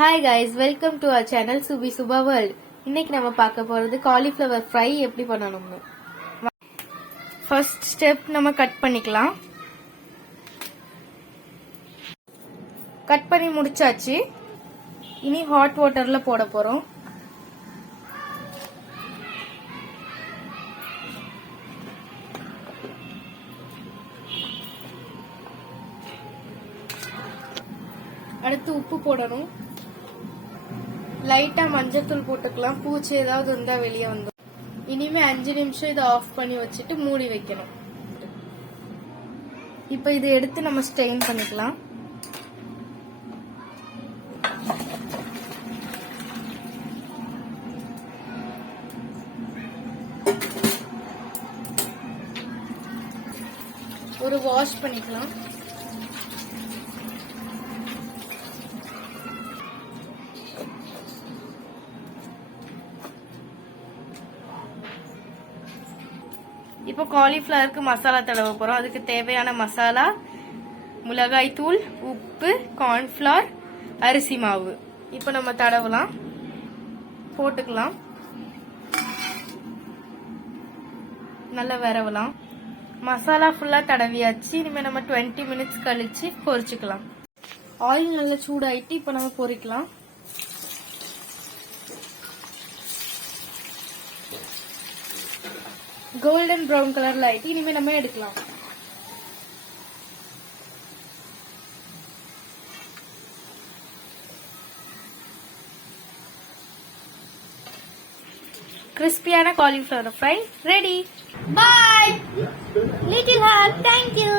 Hi guys, welcome to our channel Subi Suba world. இன்னைக்கு நம்ம பார்க்க போறது காலிஃப்ளவர் ஃப்ரை எப்படி பண்ணணும்னு. ஃபர்ஸ்ட் ஸ்டெப் நம்ம கட் பண்ணிக்கலாம். கட் பண்ணி முடிச்சாச்சு. இனி ஹாட் வாட்டர்ல போட போறோம். அடுத்து உப்பு போடணும். லைட்டா மஞ்சத்தூள் போட்டுக்கலாம். பூச்சி ஏதாவது இருந்தா வெளியே வந்துடும். இனிமே 5 நிமிஷம் இதை ஆஃப் பண்ணி வச்சுட்டு மூடி வைக்கணும். இப்ப இதை எடுத்து நம்ம ஸ்டெயின் பண்ணிக்கலாம். ஒரு வாஷ் பண்ணிக்கலாம். இப்போ காலிஃப்ளவருக்கு மசாலா தடவ போறோம். அதுக்கு தேவையான மசாலா மிளகாய் தூள், உப்பு, கார்ன்ஃபிளவர், அரிசி மாவு. இப்போ நம்ம தடவலாம். போட்டுக்கலாம். நல்லா விரவலாம். மசாலா ஃபுல்லா தடவியாச்சு. இனிமே நம்ம 20 மினிட்ஸ் கழிச்சு பொரிச்சுக்கலாம். ஆயில் நல்லா சூடாயிட்டு இப்போ நம்ம பொரிக்கலாம். கோல்டன் ப்ரௌன் கலர்ல ஆயிட்டு இனிமே நம்ம எடுக்கலாம். கிறிஸ்பியான cauliflower fry ready. Bye little heart, thank you.